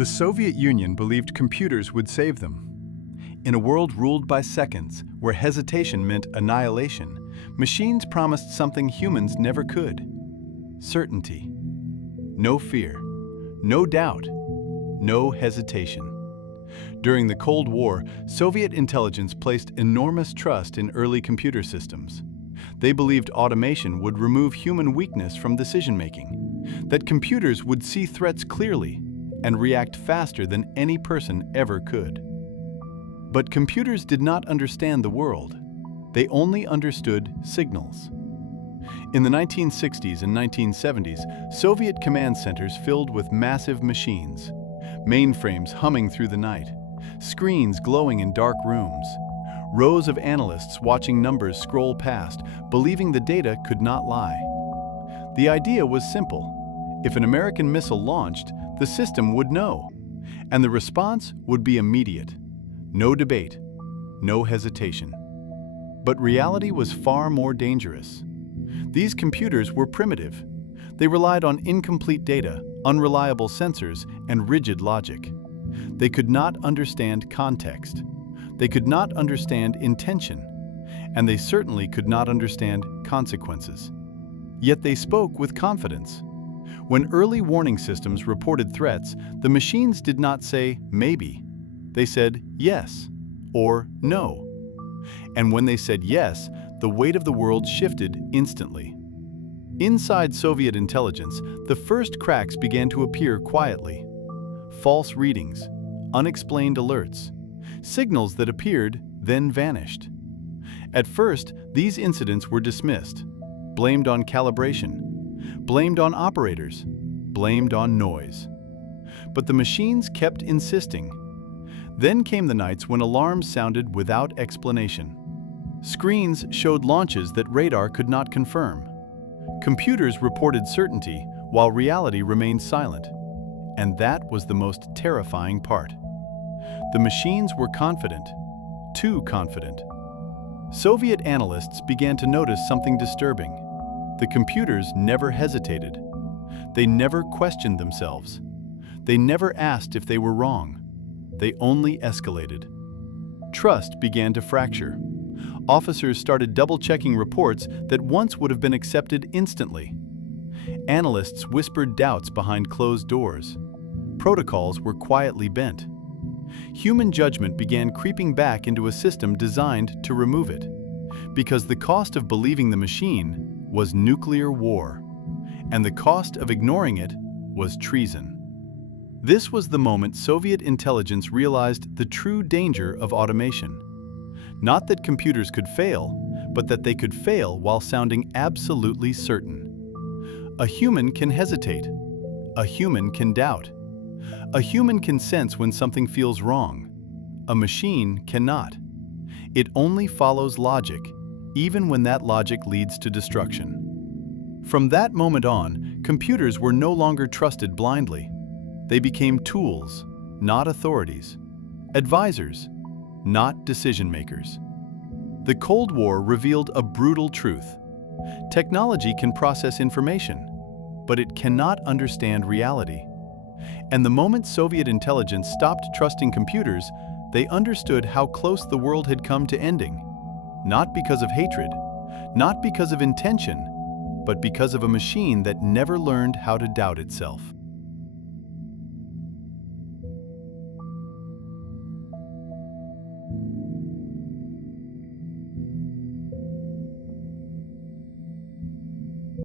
The Soviet Union believed computers would save them. In a world ruled by seconds, where hesitation meant annihilation, machines promised something humans never could: certainty. No fear, no doubt, no hesitation. During the Cold War, Soviet intelligence placed enormous trust in early computer systems. They believed automation would remove human weakness from decision-making, that computers would see threats clearly and react faster than any person ever could. But computers did not understand the world. They only understood signals. In the 1960s and 1970s, Soviet command centers filled with massive machines, mainframes humming through the night, screens glowing in dark rooms, rows of analysts watching numbers scroll past, believing the data could not lie. The idea was simple. If an American missile launched, the system would know, and the response would be immediate. No debate, no hesitation. But reality was far more dangerous. These computers were primitive. They relied on incomplete data, unreliable sensors, and rigid logic. They could not understand context. They could not understand intention. And they certainly could not understand consequences. Yet they spoke with confidence. When early warning systems reported threats, the machines did not say maybe. They said yes or no. And when they said yes, the weight of the world shifted instantly. Inside Soviet intelligence, the first cracks began to appear quietly. False readings, unexplained alerts, signals that appeared, then vanished. At first, these incidents were dismissed, blamed on calibration, blamed on operators, blamed on noise. But the machines kept insisting. Then came the nights when alarms sounded without explanation. Screens showed launches that radar could not confirm. Computers reported certainty while reality remained silent. And that was the most terrifying part. The machines were confident, too confident. Soviet analysts began to notice something disturbing. The computers never hesitated. They never questioned themselves. They never asked if they were wrong. They only escalated. Trust began to fracture. Officers started double-checking reports that once would have been accepted instantly. Analysts whispered doubts behind closed doors. Protocols were quietly bent. Human judgment began creeping back into a system designed to remove it, because the cost of believing the machine was nuclear war, and the cost of ignoring it was treason. This was the moment Soviet intelligence realized the true danger of automation. Not that computers could fail, but that they could fail while sounding absolutely certain. A human can hesitate. A human can doubt. A human can sense when something feels wrong. A machine cannot. It only follows logic, even when that logic leads to destruction. From that moment on, computers were no longer trusted blindly. They became tools, not authorities. Advisors, not decision-makers. The Cold War revealed a brutal truth. Technology can process information, but it cannot understand reality. And the moment Soviet intelligence stopped trusting computers, they understood how close the world had come to ending. Not because of hatred, not because of intention, but because of a machine that never learned how to doubt itself.